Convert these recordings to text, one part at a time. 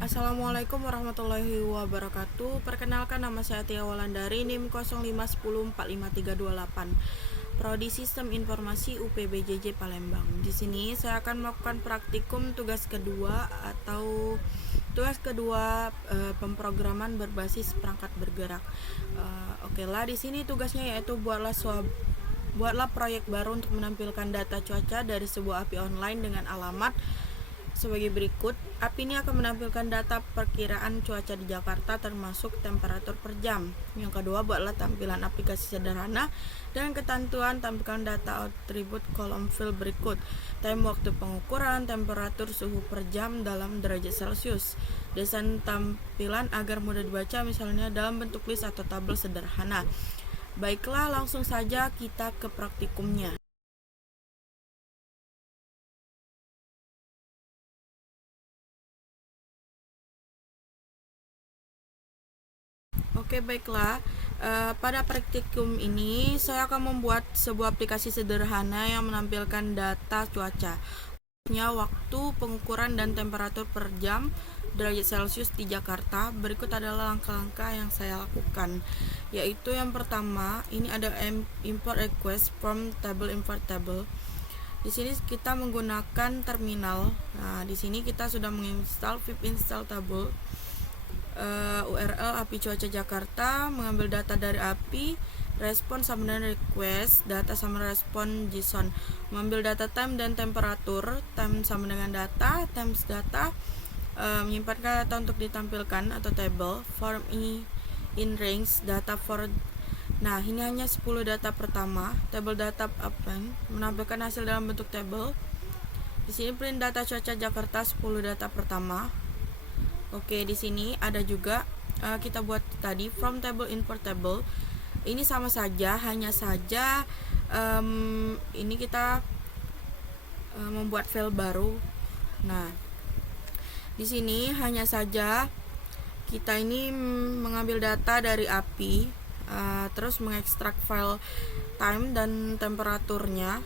Assalamualaikum warahmatullahi wabarakatuh. Perkenalkan, nama saya Tia Walandari, NIM 0510455328, Prodi Sistem Informasi UPBJJ Palembang. Di sini saya akan melakukan praktikum tugas kedua pemrograman berbasis perangkat bergerak. Oke lah, di sini tugasnya yaitu buatlah proyek baru untuk menampilkan data cuaca dari sebuah API online dengan alamat sebagai berikut. API ini akan menampilkan data perkiraan cuaca di Jakarta termasuk temperatur per jam. Yang kedua, buatlah tampilan aplikasi sederhana dengan ketentuan tampilkan data atribut kolom field berikut: time waktu pengukuran, temperatur, suhu per jam dalam derajat Celcius. Desain tampilan agar mudah dibaca, misalnya dalam bentuk list atau tabel sederhana. Baiklah, langsung saja kita ke praktikumnya. Oke, baiklah. Pada praktikum ini saya akan membuat sebuah aplikasi sederhana yang menampilkan data cuaca, waktu pengukuran dan temperatur per jam derajat Celcius di Jakarta. Berikut adalah langkah-langkah yang saya lakukan, yaitu yang pertama, ini ada import request from table import table. Di sini kita menggunakan terminal. Nah, di sini kita sudah menginstal pip install table. URL API cuaca Jakarta, mengambil data dari API, respon sama dengan request, data sama respon JSON, mengambil data time dan temperatur, time sama dengan data, times data, menyimpan data untuk ditampilkan atau table, form in range, data for. Nah, ini hanya 10 data pertama, table data append, menampilkan hasil dalam bentuk table. Di sini print data cuaca Jakarta 10 data pertama. Oke, di sini ada juga kita buat tadi from table import table. Ini sama saja, hanya saja ini kita membuat file baru. Nah, di sini hanya saja kita ini mengambil data dari API, terus mengekstrak file time dan temperaturnya.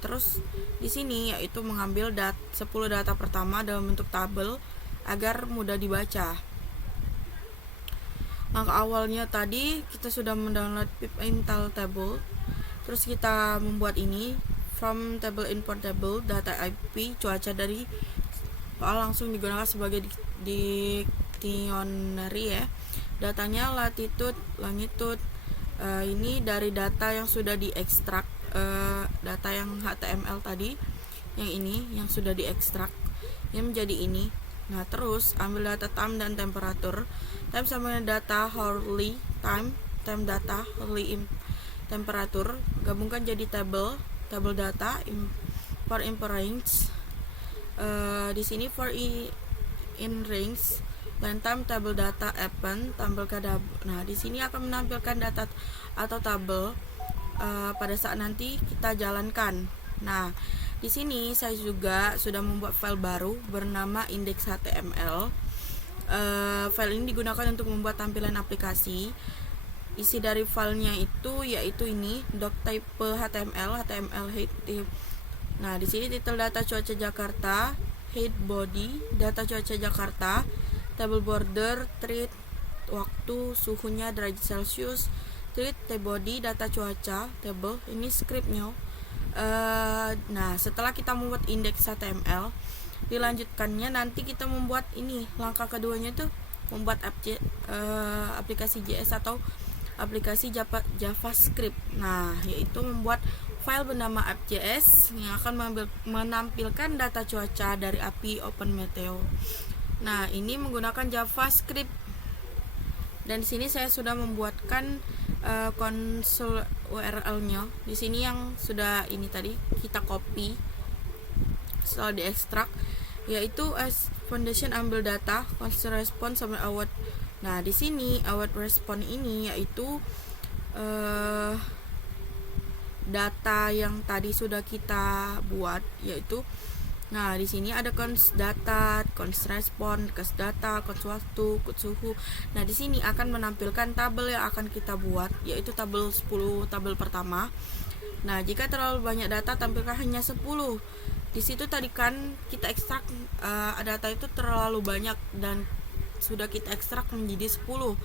Terus di sini yaitu mengambil 10 data pertama dalam bentuk tabel agar mudah dibaca. Langkah awalnya tadi kita sudah mendownload pip install table, terus kita membuat ini from table import table, data IP cuaca dari langsung digunakan sebagai dictionary ya. Datanya latitude, longitude, ini dari data yang sudah diekstrak, data yang HTML tadi, yang ini yang sudah diekstrak yang menjadi ini. Nah, terus ambil data time dan temperatur. Time sama dengan data hourly time, time data hourly temperatur, gabungkan jadi table data for import range. Di sini for in range dan time table data append tampilkan. Nah, di sini akan menampilkan data atau tabel pada saat nanti kita jalankan. Nah, di sini saya juga sudah membuat file baru bernama index.html. File ini digunakan untuk membuat tampilan aplikasi. Isi dari filenya itu yaitu ini doc type HTML head. Nah, di sini titel data cuaca Jakarta, head body data cuaca Jakarta, table border, treat waktu, suhunya derajat Celcius, treat body data cuaca table, ini scriptnya. Nah, setelah kita membuat indeks HTML, dilanjutkannya nanti kita membuat ini, langkah keduanya itu membuat aplikasi JS atau aplikasi JavaScript. Nah, yaitu membuat file bernama app.js yang akan menampilkan data cuaca dari API OpenMeteo. Nah, ini menggunakan JavaScript. Dan di sini saya sudah membuatkan konsol URL-nya. Di sini yang sudah ini tadi kita copy setelah diekstrak, yaitu as foundation ambil data console response sama await. Nah, di sini await response ini yaitu data yang tadi sudah kita buat, yaitu nah di sini ada cons data, cons respon, cons data, cons waktu, cons suhu. Nah, di sini akan menampilkan tabel yang akan kita buat, yaitu tabel 10 tabel pertama. Nah, jika terlalu banyak data tampilkan hanya 10. Di situ tadi kan kita ekstrak data itu terlalu banyak dan sudah kita ekstrak menjadi 10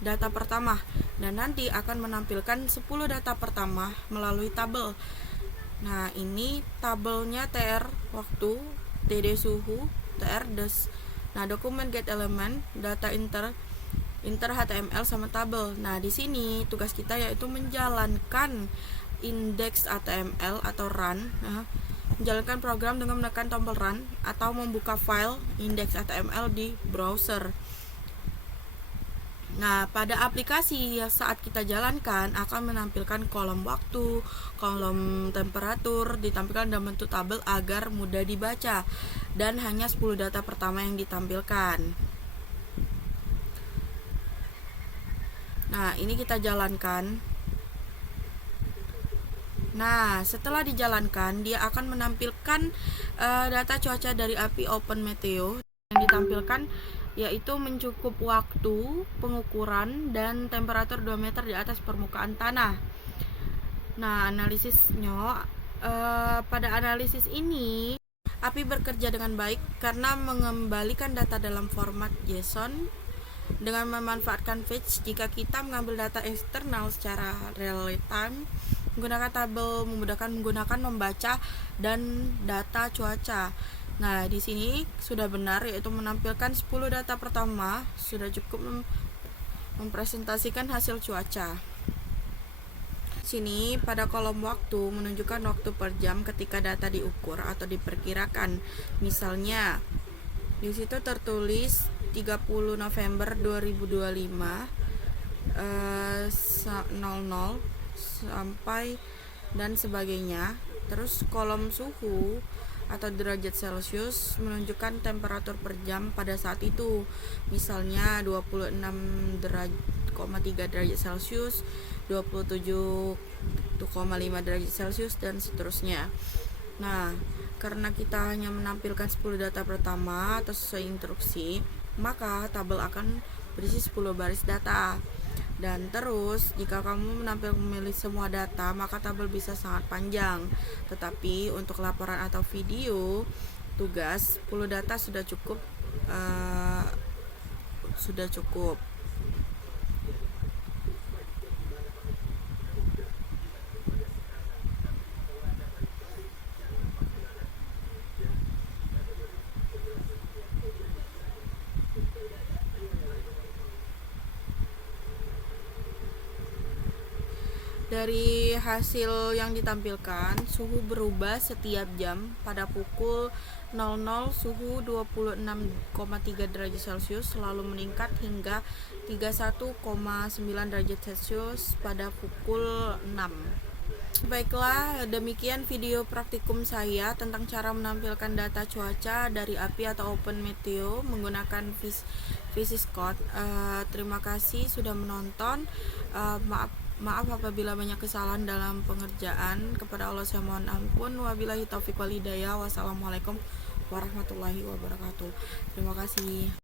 data pertama, dan nanti akan menampilkan 10 data pertama melalui tabel. Nah, ini tabelnya TR waktu, TD suhu, TR des. Nah, dokumen get element, data inter HTML sama tabel. Nah, di sini tugas kita yaitu menjalankan indeks HTML atau run. Nah, menjalankan program dengan menekan tombol run atau membuka file indeks HTML di browser. Nah, pada aplikasi yang saat kita jalankan akan menampilkan kolom waktu, kolom temperatur ditampilkan dalam bentuk tabel agar mudah dibaca, dan hanya 10 data pertama yang ditampilkan. Nah, ini kita jalankan. Nah, setelah dijalankan, dia akan menampilkan data cuaca dari API OpenMeteo yang ditampilkan yaitu mencukup waktu pengukuran dan temperatur 2 meter di atas permukaan tanah. Nah, analisisnya pada analisis ini API bekerja dengan baik karena mengembalikan data dalam format JSON dengan memanfaatkan fetch. Jika kita mengambil data eksternal secara real time menggunakan tabel, memudahkan menggunakan membaca dan data cuaca. Nah, di sini sudah benar, yaitu menampilkan 10 data pertama sudah cukup mempresentasikan hasil cuaca. Sini pada kolom waktu menunjukkan waktu per jam ketika data diukur atau diperkirakan. Misalnya di situ tertulis 30 November 2025 00 sampai dan sebagainya. Terus kolom suhu atau derajat Celcius menunjukkan temperatur per jam pada saat itu. Misalnya 26,3 derajat Celcius, 27,5 derajat Celcius dan seterusnya. Nah, karena kita hanya menampilkan 10 data pertama atau sesuai instruksi, maka tabel akan berisi 10 baris data. Dan terus, jika kamu memilih semua data, maka tabel bisa sangat panjang. Tetapi untuk laporan atau video tugas, 10 data sudah cukup. Dari hasil yang ditampilkan, suhu berubah setiap jam. Pada pukul 00 suhu 26,3 derajat Celcius selalu meningkat hingga 31,9 derajat Celcius pada pukul 6. Baiklah, demikian video praktikum saya tentang cara menampilkan data cuaca dari API atau OpenMeteo menggunakan VS Code. Terima kasih sudah menonton. Maaf apabila banyak kesalahan dalam pengerjaan. Kepada Allah saya mohon ampun. Wabillahi taufiq wal hidayah. Wassalamualaikum warahmatullahi wabarakatuh. Terima kasih.